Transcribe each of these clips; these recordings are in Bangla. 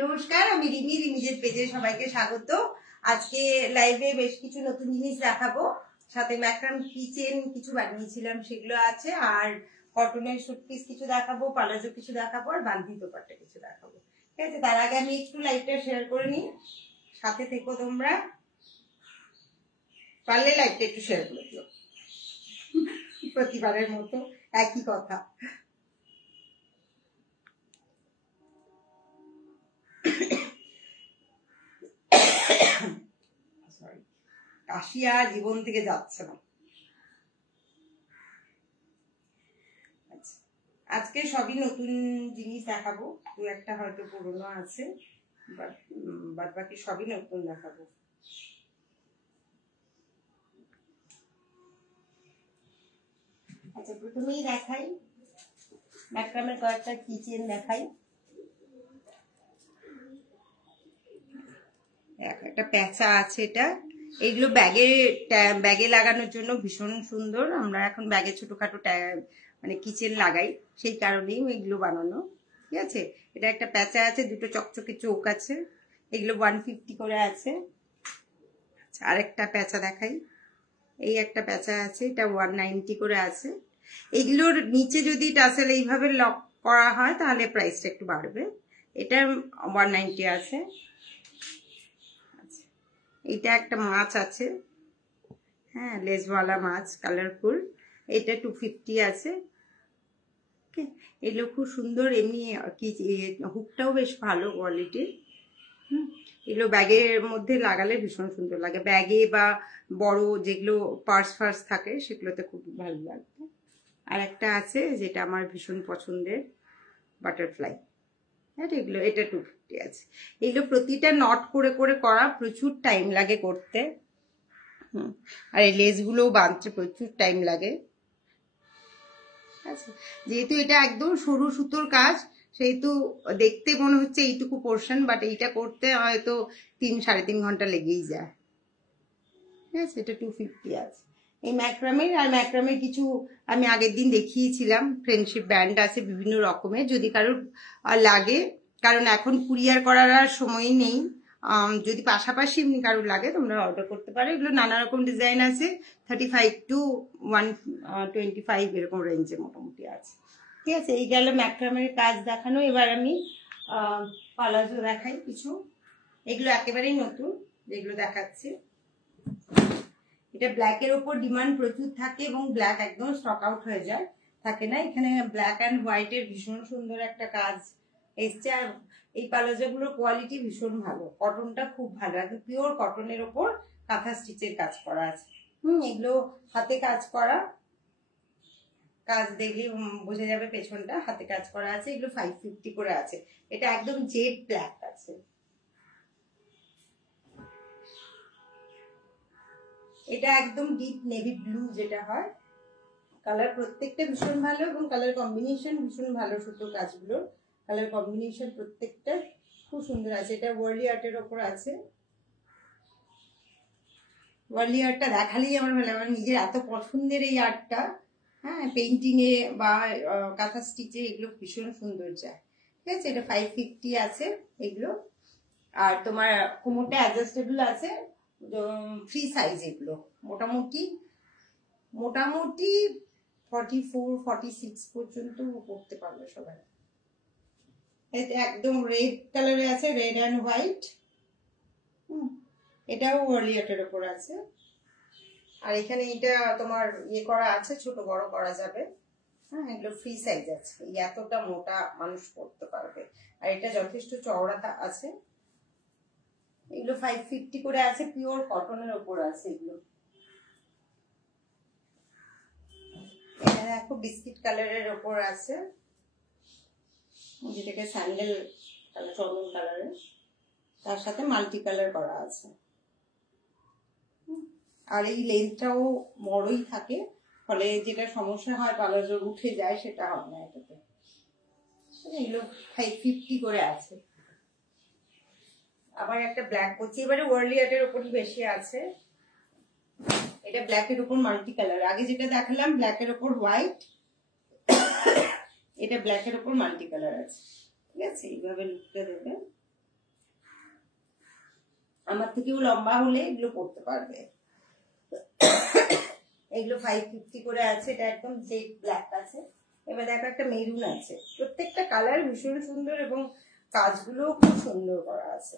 নমস্কার, আমি রিমি। রিমিজের পেজে সবাইকে স্বাগত। আজকে লাইভে বেশ কিছু নতুন জিনিস দেখাবো, সাথে ম্যাক্রাম কিচেন কিছু বানিয়েছিলাম সেগুলো আছে, আর কটনের সুটপিস কিছু দেখাবো, পালাজো কিছু দেখাবো, আর বান্দি দোপাট্টা কিছু দেখাবো। ঠিক আছে, তার আগে আমি একটু লাইভটা শেয়ার করে নিই, সাথে থেকো তোমরা। পারলে লাইভটা একটু শেয়ার করে দিও, প্রতিবারের মতো একই কথা। কাশি আর জীবন থেকে যাচ্ছে না। আজকে সবই নতুন জিনিস দেখাবো, দু একটা হয়তো পুরনো আছে, বাদ বাকি সবই নতুন দেখাবো। আচ্ছা, প্রথমেই দেখাই ম্যাক্রামের কয়েকটা কিচেন দেখাই। একটা প্যাঁচা আছে, এটা এগুলো ব্যাগে লাগানোর জন্য ভীষণ সুন্দর। আমরা এখন ব্যাগে ছোটখাটো মানে কিচেন লাগাই, সেই কারণেই এগুলো বানানো। ঠিক আছে, এটা একটা প্যাঁচা আছে, দুটো চকচকে চোখ আছে, এগুলো 150 করে আছে। আরেকটা প্যাঁচা দেখাই, এই একটা প্যাঁচা আছে, এটা 190 করে আছে। এগুলোর নিচে যদি টাসেল এইভাবে লক করা হয় তাহলে প্রাইসটা একটু বাড়বে। এটা 190 আছে। এটা একটা মাছ আছে, হ্যাঁ, লেজওয়ালা মাছ, কালারফুল, এটা 250 আছে। এগুলো খুব সুন্দর, এমনি কি হুকটাও বেশ ভালো কোয়ালিটির। এগুলো ব্যাগের মধ্যে লাগালে ভীষণ সুন্দর লাগে, ব্যাগে বা বড় যেগুলো পার্স থাকে সেগুলোতে খুব ভালো লাগবে। আর একটা আছে যেটা আমার ভীষণ পছন্দের, বাটারফ্লাই। হ্যাঁ, এগুলো এটা 250 আছে। এগুলো প্রতিটা নট করে করে করা, প্রচুর টাইম লাগে করতে। আর এই লেসগুলোও বাঁধতে প্রচুর টাইম লাগে। আচ্ছা, যেহেতু এটা একদম সরু সুতোর কাজ, সেহেতু দেখতে মনে হচ্ছে এইটুকু পোর্শন, বাট এইটা করতে হয়তো 3-3.5 ঘন্টা লেগেই যায়। ঠিক আছে, এটা 250 আছে। এই ম্যাক্রামের, আর ম্যাক্রামের কিছু আমি আগের দিন দেখিয়েছিলাম, ফ্রেন্ডশিপ ব্যান্ড আছে বিভিন্ন রকমের, যদি কারোর লাগে, কারণ এখন কুরিয়ার করার আর সময়ই নেই। যদি পাশাপাশি এমনি কারোর লাগে তোমরা অর্ডার করতে পারো। এগুলো নানা রকম ডিজাইন আছে, 35 to 125 এরকম রেঞ্জে মোটামুটি আছে। ঠিক আছে, এই গেল ম্যাক্রামের কাজ দেখানো। এবার আমি পালাজো দেখাই কিছু। এগুলো একেবারেই নতুন যেগুলো দেখাচ্ছি। এটা ব্ল্যাকের ওপর ডিমান্ড প্রচুর থাকে এবং ব্ল্যাক একদম স্টক আউট হয়ে যায়, থাকে না। এখানে ব্ল্যাক অ্যান্ড হোয়াইটের ভীষণ সুন্দর একটা কাজ এসছে। আর এই পালাজোগুলোর কোয়ালিটি ভীষণ ভালো, কটনটা খুব ভালো, একদম পিওর কটনের ওপর কাঁথা স্টিচের কাজ করা আছে। এগুলো হাতে কাজ করা, কাজ দেখলে বোঝা যাবে পেছনটা হাতে কাজ করা আছে। এগুলো 550 করে আছে। এটা একদম জেড ব্ল্যাক আছে। এটা একদম ডিপ নেভি ব্লু যেটা হয়, কালার প্রত্যেকটা ভীষণ ভালো এবং কালার কম্বিনেশন ভীষণ ভালো। সুতোর কাজগুলোর কালার কম্বিনেশন প্রত্যেকটা খুব সুন্দর আছে। এটা ওয়ার্লি আর্টের ওপর আছে। ওয়ার্লি আর্টটা দেখালেই আমার ভালো, আমার নিজের এত পছন্দের এই আর্টটা। হ্যাঁ, পেইন্টিং এ বা কাঁথা স্টিচে এগুলো ভীষণ সুন্দর যায়। ঠিক আছে, এটা 550 আছে এগুলো। আর তোমার কোমরটা অ্যাডজাস্টেবল আছে, ফ্রি সাইজ। এগুলো মোটামুটি 44-46 পর্যন্ত পড়তে পারবে সবাই। এটা একদম রেড কালারে আছে, রেড অ্যান্ড হোয়াইট। এটাও ওয়ার্লিয়াটের উপর আছে। আর এখানে এটা তোমার ইয়ে করা আছে, ছোট বড় করা যাবে। হ্যাঁ, এগুলো ফ্রি সাইজ আছে, এতটা মোটা মানুষ পড়তে পারবে। আর এটা যথেষ্ট চওড়া আছে। এগুলো 550 করে আছে, পিওর কটনের ওপর আছে এগুলো। এটা দেখো বিস্কিট কালারের ওপর আছে, যেটাকে স্যান্ডেল কালার, চন্দন কালারের, তার সাথে মাল্টি কালার করা আছে। আর এই লেন্থটাও বড়ই থাকে, ফলে যেটা সমস্যা হয় পালাজোর উঠে যায় সেটা হয় না এটাতে। এগুলো 550 করে আছে। আবার একটা ব্ল্যাক করছি, এবারে ওয়ার্লি আর্টের উপরই বেশি আছে। এটা ব্ল্যাকের উপর মাল্টি কালার, আগে যেটা দেখালাম ব্ল্যাকের উপর হোয়াইট, এটা ব্ল্যাকের উপর মাল্টি কালার আছে। ঠিক আছে, এইভাবে লুকটা দেবে। আমার থেকেও লম্বা হলে এগুলো পরতে পারবে। এগুলো 550 করে আছে, এটা একদম জেড ব্ল্যাক আছে। এবার দেখো একটা মেরুন আছে, প্রত্যেকটা কালার ভীষণ সুন্দর এবং কাজগুলো খুব সুন্দর করা আছে।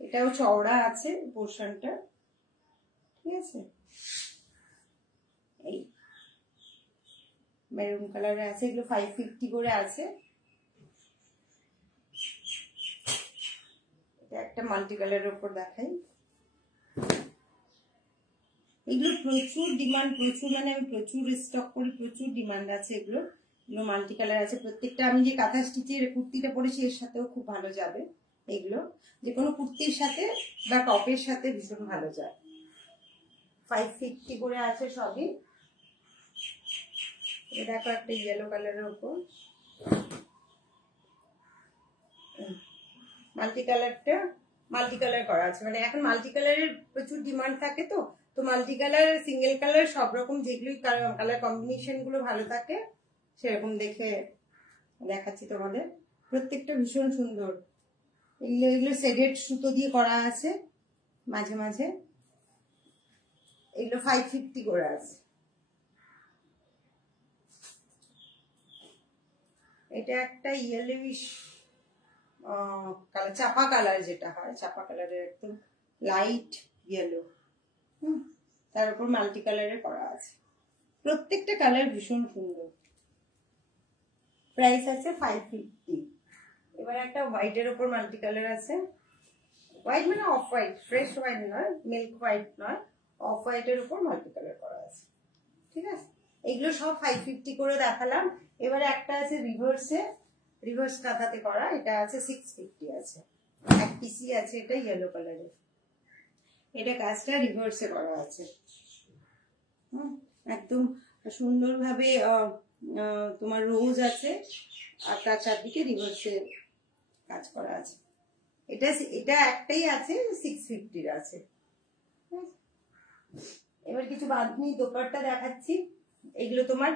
এটাও চওড়া আছে পোর্শনটা, ঠিক আছে। এই মেরুন কালারে আছে, এগুলো 550 করে আছে। এটা একটা মাল্টি কালারের উপর দেখাই, এগুলো প্রচুর ডিমান্ড, প্রচুর মানে আমি প্রচুর স্টক করি, প্রচুর ডিমান্ড আছে এগুলো। এগুলো মাল্টি কালার আছে প্রত্যেকটা। আমি যে কাঁথা স্টিচের কুর্তিটা পরেছি এর সাথেও খুব ভালো যাবে এগুলো, যে কোনো কুর্তির সাথে বা টপের সাথে ভীষণ ভালো যায়। 550 করে আছে সবই। দেখো একটা ইয়েলো কালারের উপর মাল্টি কালারটা, মাল্টি কালার করা আছে, মানে এখন মাল্টি কালারের প্রচুর ডিমান্ড থাকে। তো তো মাল্টি কালার, সিঙ্গেল কালার সব রকম যেগুলোই কালার কম্বিনেশন গুলো ভালো থাকে সেরকম দেখে দেখাচ্ছি তোমাদের। প্রত্যেকটা ভীষণ সুন্দর। এগুলো এগুলো শেডেড সুতো দিয়ে করা আছে মাঝে মাঝে। এগুলো 550 করে আছে। এটা একটা ইয়েলোইশ কালার, চাপা কালার যেটা হয়, চাপা কালারের একদম লাইট ইয়েলো, তার উপর মাল্টি কালারের করা আছে। প্রত্যেকটা কালার ভীষণ সুন্দর। প্রাইস আছে 550। এবার একটা হোয়াইটের উপর মাল্টি কালার আছে, হোয়াইট মানে অফ হোয়াইট, ফ্রেশ হোয়াইট নয়, মিল্ক হোয়াইট নয়, অফ হোয়াইটের উপর মাল্টি কালার করা আছে, ঠিক আছে। এগুলো সব 550 করে দেখালাম। এবারে একটা আছে রিভার্সে, রিভার্স কাঁথাতে করা, এটা আছে 650 আছে। এক পিসি আছে, এটা ইয়েলো কালারের, এটা কাজটা রিভার্সে করা আছে। একদম সুন্দরভাবে তোমার রোজ আছে আর তার চারদিকে রিভার্সে কাজ করা আছে। এটা এটা একটাই আছে 650 আছে। এবার কিছু বাঁধনি দোপাট্টা দেখাচ্ছি। এগুলো তোমার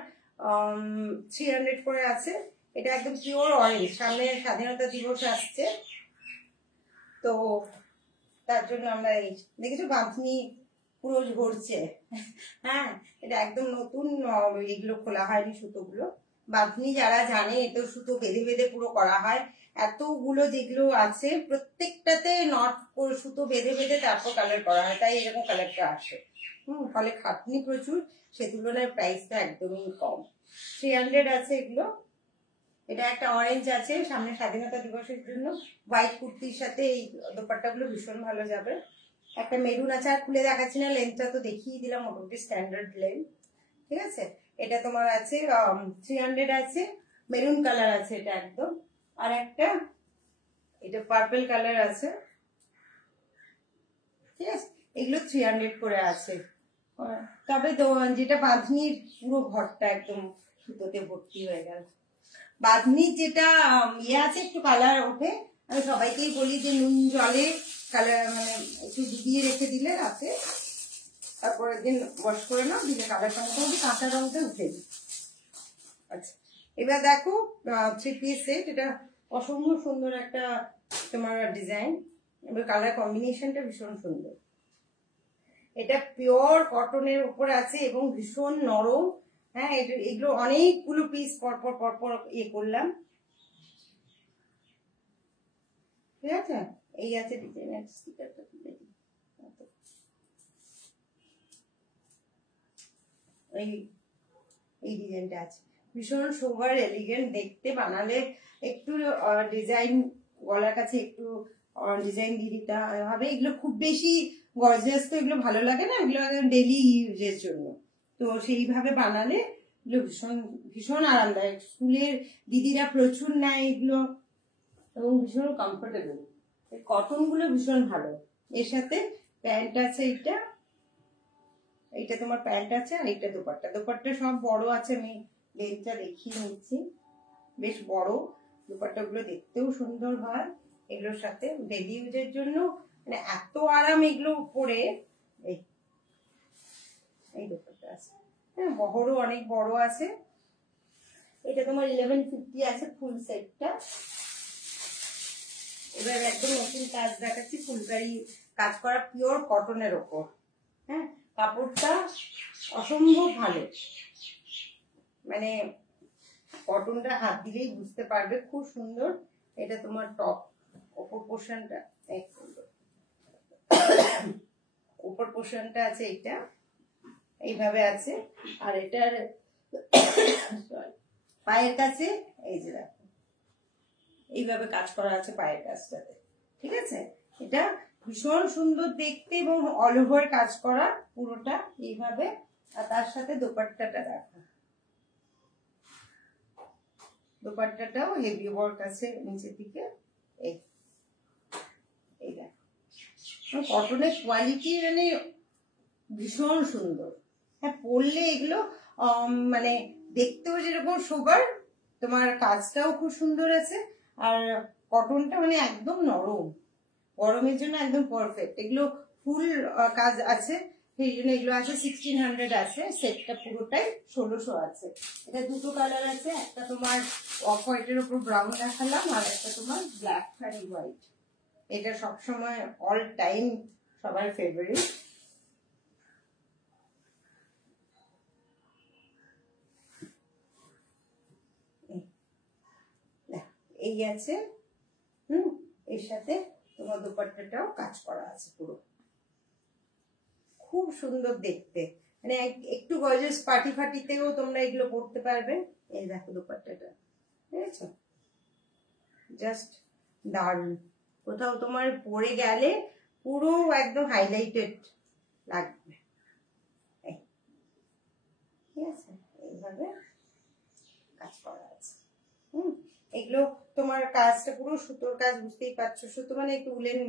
300 করে আছে। এটা একদম পিওর অরেঞ্জ, সামনে স্বাধীনতা দিবস আসছে তো তার জন্য আমরা এই দেখেছো বাঁধনি পুরো ঝরছে। হ্যাঁ, এটা একদম নতুন, এগুলো খোলা হয়নি সুতোগুলো। বাঁধনি যারা জানে, এতো সুতো বেঁধে বেঁধে পুরো করা হয়। এতগুলো যেগুলো আছে প্রত্যেকটাতে নট সুতো বেঁধে বেঁধে তারপর কালার করা হয়, তাই এরকম কালারটা আসে। ফলে খাটনি প্রচুর, সে তুলনায় প্রাইসটা একদমই কম। 300 আছে এগুলো। এটা একটা অরেঞ্জ আছে, সামনে স্বাধীনতা দিবসের জন্য হোয়াইট কুর্তির সাথে এই দোপাট্টাগুলো ভীষণ ভালো যাবে। একটা মেরুন আছে, আর খুলে দেখাচ্ছি না, লেন্থটা তো দেখিয়ে দিলাম, মোটামুটি স্ট্যান্ডার্ড লেন্থ, ঠিক আছে। এটা তোমার আছে 300 আছে, মেরুন কালার আছে এটা একদম। আর একটা এটা পার্পল কালার আছে, ঠিক আছে। এগুলো 300 করে আছে। তবে যেটা বাঁধনির পুরো ঘরটা একদম সুতোতে ভর্তি হয়ে গেল। বাঁধনির যেটা ইয়ে আছে একটু কালার ওঠে, আমি সবাইকেই বলি যে নুন জলে কালার মানে একটু ডুবিয়ে রেখে দিলে রাতে, তারপরের দিন ওয়াশ করে নাও, দিলে কালারটা মোটামুটি কাঁচা রঙটা উঠে দিই। আচ্ছা, এবার দেখো 3 পিস সেট। এটা অসম্ভব সুন্দর একটা তোমার ডিজাইন, এবার কালার কম্বিনেশনটা ভীষণ সুন্দর। এটা পিওর কটনের উপর আছে এবং ভীষণ নরম। হ্যাঁ, এগুলো অনেকগুলো পিস পরপর পরপর ইয়ে করলাম, ঠিক আছে। এই আছে ডিজাইনের স্টিকারটা তুলে দিই, এই ডিজাইনটা আছে, ভীষণ সোবার এলিগেন্ট দেখতে। বানালে একটু ডিজাইন, গলার কাছে একটু ডিজাইন দিয়ে দিতে হবে। এগুলো খুব বেশি গর্জিয়াস তো এগুলো ভালো লাগে না, এগুলো ডেলি ইউজের জন্য। তো সেইভাবে বানালে এগুলো ভীষণ ভীষণ আরামদায়ক। স্কুলের দিদিরা প্রচুর নেয় এগুলো এবং ভীষণ কমফোর্টেবল। কটন গুলো ভীষণ ভালো। এর সাথে প্যান্ট আছে, এইটা তোমার প্যান্ট আছে, আর এইটা দোপাট্টা। দোপাট্টা সব বড় আছে, আমি লেন্থটা দেখিয়ে নিচ্ছি, বেশ বড়। দোপাট্টা গুলো দেখতেও সুন্দর হয়। এগুলোর সাথে ডেলি ইউজের জন্য মানে এত আরাম এগুলো পরে। এই দোপাট্টা আছে, হ্যাঁ, বহরও অনেক বড় আছে। এটা তোমার 1150 আছে ফুল সেটটা। এবার একদম নতুন কাজ দেখাচ্ছি, ফুলকারি কাজ করা পিওর কটনের ওপর। হ্যাঁ, কাপড়টা অসম্ভব ভালো, মানে কটনটা হাত দিলেই বুঝতে পারবে, খুব সুন্দর। এটা তোমার টপ, ওপর পোর্শনটা উপর পোর্শনটা আছে, এটা এইভাবে আছে। আর এটার পায়ের কাছে এই যে দেখো এইভাবে কাজ করা আছে পায়ের কাছটাতে, ঠিক আছে। এটা ভীষণ সুন্দর দেখতে এবং অল ওভার কাজ করা পুরোটা এইভাবে। আর তার সাথে দোপাট্টাটা দেখা, দোপাট্টাটাও হেভি ওয়ার্ক আছে নিচের দিকে। এই দেখো কটনের কোয়ালিটি মানে ভীষণ সুন্দর। হ্যাঁ, পরলে এগুলো মানে দেখতেও যেরকম সোবার, তোমার কাজটাও খুব সুন্দর আছে। আর কটনটা মানে একদম নরম, গরমের জন্য একদম পারফেক্ট। এগুলো ফুল কাজ আছে, সেই জন্য এগুলো আছে 1600 আছে। সেটটা পুরোটাই 1600 আছে। এটা দুটো কালার আছে, একটা তোমার অফ হোয়াইটের উপর ব্রাউন দেখালাম, আর একটা তোমার ব্ল্যাক ফারি হোয়াইট। এটা সবসময় অল টাইম সবার ফেভারিট। এই আছে, এর সাথে তোমার দোপাট্টাটাও কাজ করা আছে পুরো, খুব সুন্দর দেখতে। মানে একটু গর্জিয়াস পার্টি ফাটিতেও তোমরা এগুলো পরতে পারবে। এই দেখো দোপাট্টাটা, বুঝেছো, জাস্ট দারুণ। কোথাও তোমার পরে গেলে পুরো একদম হাইলাইটেড লাগবে। ঠিক আছে, এইভাবে কাজ করা আছে। এগুলো তোমার কাজটা পুরো সুতোর কাজ, বুঝতেই পারছো। সুতো মানে একটু উলেন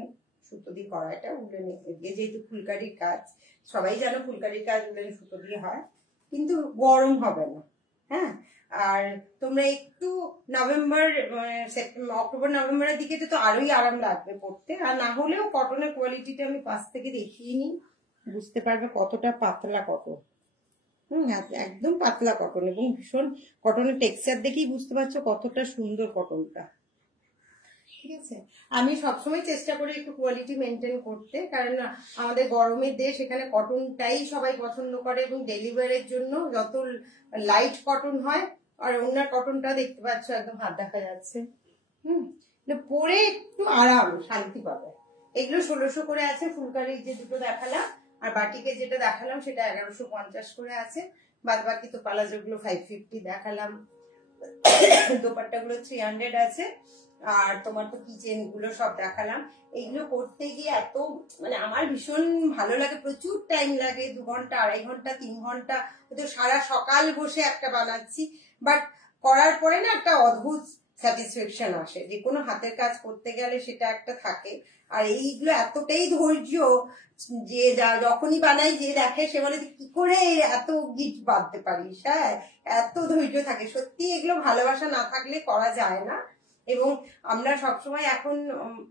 সুতো দিয়ে করা, এটা উলেন দিয়ে, যেহেতু ফুলকারির কাজ, সবাই জানো ফুলকারির কাজ উলেন সুতো দিয়ে হয়, কিন্তু গরম হবে না। হ্যাঁ, আর তোমরা একটু নভেম্বর অক্টোবর নভেম্বরের দিকে তো আরোই আরাম লাগবে পরতে। আর না হলেও কটনের কোয়ালিটিটা আমি পাশ থেকে দেখিয়ে নিই, বুঝতে পারবে কতটা পাতলা কটন। একদম পাতলা কটন, এবং ভীষণ কটনের টেক্সচার দেখেই বুঝতে পারছো কতটা সুন্দর কটনটা। ঠিক আছে, আমি সবসময় চেষ্টা করি একটু কোয়ালিটি মেনটেন করতে, কারণ আমাদের গরমের দেশ, এখানে কটনটাই সবাই পছন্দ করে। এবং ডেলিভারির জন্য যত লাইট কটন হয়, আর ওনার কটনটা দেখতে পাচ্ছ একদম হাত দেখা যাচ্ছে। পরে একটু আরাম শান্তি পাবে। এগুলো 1600 করে আছে, ফুলকারির যে দুটো দেখালাম, আর বাটিকে যেটা দেখালাম সেটা 1150 করে আছে। বাদ বাকি তো পালাজো গুলো 550 দেখালাম, দোপাট্টা গুলো 300 আছে। আর তোমার তো কিচেন গুলো সব দেখালাম। এইগুলো করতে গিয়ে এত মানে আমার ভীষণ ভালো লাগে, প্রচুর টাইম লাগে, 2 ঘন্টা 2.5 ঘন্টা 3 ঘন্টা, তো সারা সকাল বসে একটা বানাচ্ছি। বাট করার পরে না একটা অদ্ভুত স্যাটিসফ্যাকশন আসে, যে কোনো হাতের কাজ করতে গেলে সেটা একটা থাকে। আর এইগুলো এতটাই ধৈর্য, যে যখনই বানাই যে দেখে সে বলে কি করে এত গিট বাঁধতে পারিস। হ্যাঁ, এত ধৈর্য থাকে সত্যি, এগুলো ভালোবাসা না থাকলে করা যায় না। এবং আমরা সবসময় এখন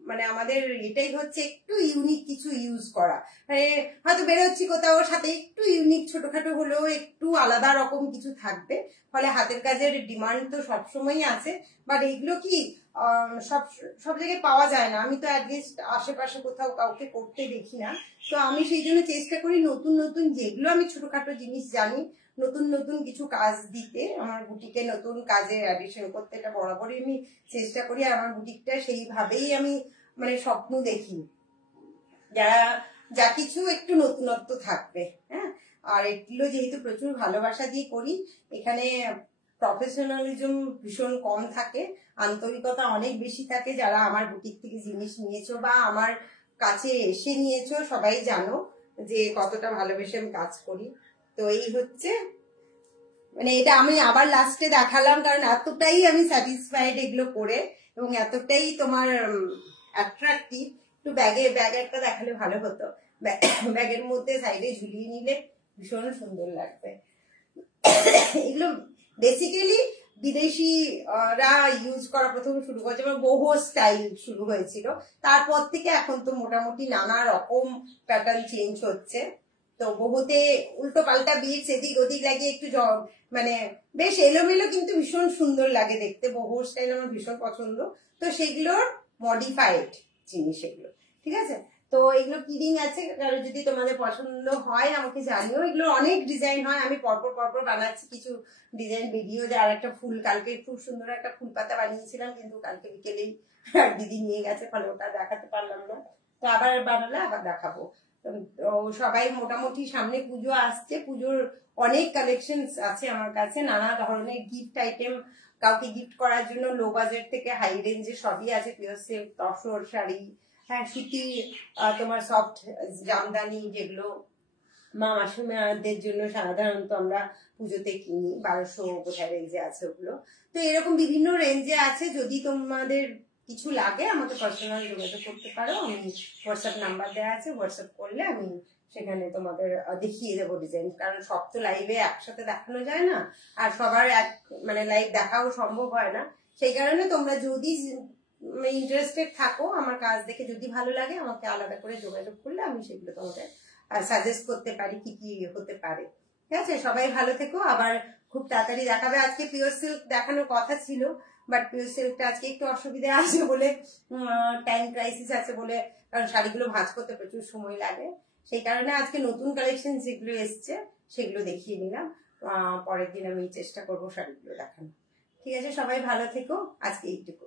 মানে আমাদের এটাই হচ্ছে একটু ইউনিক কিছু ইউজ করা, মানে হয়তো বেরোচ্ছি কোথাও, সাথে একটু ইউনিক ছোটখাটো হলেও একটু আলাদা রকম কিছু থাকবে। ফলে হাতের কাজের ডিমান্ড তো সবসময়ই আছে, বাট এগুলো কি সব জায়গায় পাওয়া যায় না। আমি তো অ্যাটলিস্ট আশেপাশে কোথাও কাউকে করতে দেখি না। তো আমি সেই জন্য চেষ্টা করি নতুন নতুন যেগুলো আমি ছোটখাটো জিনিস জানি, নতুন নতুন কিছু কাজ দিতে, আমার বুটিকে নতুন কাজে অ্যাডিশন করতে। এটা বরাবরই আমি চেষ্টা করি। আর আমার বুটিকটা সেইভাবেই আমি মানে স্বপ্ন দেখি, যা কিছু একটু নতুনত্ব থাকবে। হ্যাঁ, আর এগুলো যেহেতু প্রচুর ভালোবাসা দিয়ে করি, এখানে প্রফেশনালিজম ভীষণ কম থাকে, আন্তরিকতা অনেক বেশি থাকে। যারা আমার বুটিক থেকে জিনিস নিয়েছো বা আমার কাছে এসে নিয়েছো, সবাই জানো যে কতটা ভালোবেসে আমি কাজ করি। তো এই হচ্ছে, মানে এটা আমি আবার লাস্টে দেখালাম, কারণ এতটাই আমি স্যাটিসফাইড এগুলো করে, এবং এতটাই তোমার অ্যাট্রাক্টিভ। একটু ব্যাগ একটা দেখালে ভালো হতো, ব্যাগের মধ্যে সাইডে ঝুলিয়ে নিলে ভীষণ সুন্দর লাগবে। এগুলো বেসিক্যালি বিদেশিরা ইউজ করা প্রথম শুরু করেছে, যেমন বহু স্টাইল শুরু হয়েছিল, তারপর থেকে এখন তো মোটামুটি নানা রকম প্যাটার্ন চেঞ্জ হচ্ছে। তো বহুতে উল্টো পাল্টা বিট এদিক ওদিক লাগিয়ে একটু মানে বেশ এলোমেলো, কিন্তু ভীষণ সুন্দর লাগে দেখতে। বহু স্টাইল আমার ভীষণ পছন্দ, তো সেগুলোর মডিফাইড জিনিস এগুলো। ঠিক আছে, তো এগুলো কিডিং আছে, কারণ যদি তোমাদের পছন্দ হয় আমাকে জানিও। এগুলো অনেক ডিজাইন হয়, আমি পরপর পরপর বানাচ্ছি কিছু ডিজাইন ভিডিও। যে আর একটা ফুল, কালকে খুব সুন্দর একটা ফুল পাতা বানিয়েছিলাম, কিন্তু কালকে বিকেলেই দিদি নিয়ে গেছে, ফলে ওটা দেখাতে পারলাম না। তো আবার বানালে আবার দেখাবো। তো সবাই মোটামুটি সামনে পুজো আসছে, পুজোর অনেক কালেকশন আছে আমার কাছে, নানা ধরনের গিফট আইটেম, কাউকে গিফট করার জন্য লো বাজেট থেকে হাই রেঞ্জে সবই আছে। পিওর সিল্ক, তসর শাড়ি, হ্যাঁ সুতি, তোমার সফট জামদানি, যেগুলো মা মাসিমাদের জন্য সাধারণত আমরা পুজোতে কিনি, 1200 বোধহয় রেঞ্জে আছে ওগুলো। তো এরকম বিভিন্ন রেঞ্জে আছে। যদি তোমাদের কিছু লাগে আমাকে পার্সোনাল যোগাযোগ করতে পারো, আমি হোয়াটসঅ্যাপ নাম্বার দেওয়া আছে, হোয়াটসঅ্যাপ করলে আমি সেখানে তোমাদের দেখিয়ে দেবো ডিজাইন। কারণ সব তো লাইভে একসাথে দেখানো যায় না, আর সবার এক মানে লাইভ দেখাও সম্ভব হয় না। সেই কারণে তোমরা যদি ইন্টারেস্টেড থাকো, আমার কাজ দেখে যদি ভালো লাগে, আমাকে আলাদা করে যোগাযোগ করলে আমি সেগুলো তোমাদের সাজেস্ট করতে পারি কি কি হতে পারে। ঠিক আছে, সবাই ভালো থেকো। আবার খুব তাড়াতাড়ি দেখাবে। আজকে পিওর সিল্ক দেখানোর কথা ছিল, বাট পিওর সিল্কটা আজকে একটু অসুবিধা আছে বলে, টাইম ক্রাইসিস আছে বলে, কারণ শাড়িগুলো ভাঁজ করতে প্রচুর সময় লাগে, সেই কারণে আজকে নতুন কালেকশন যেগুলো এসছে সেগুলো দেখিয়ে নিলাম। পরের দিন আমি চেষ্টা করবো শাড়িগুলো দেখানো। ঠিক আছে, সবাই ভালো থেকো, আজকে এইটুকু।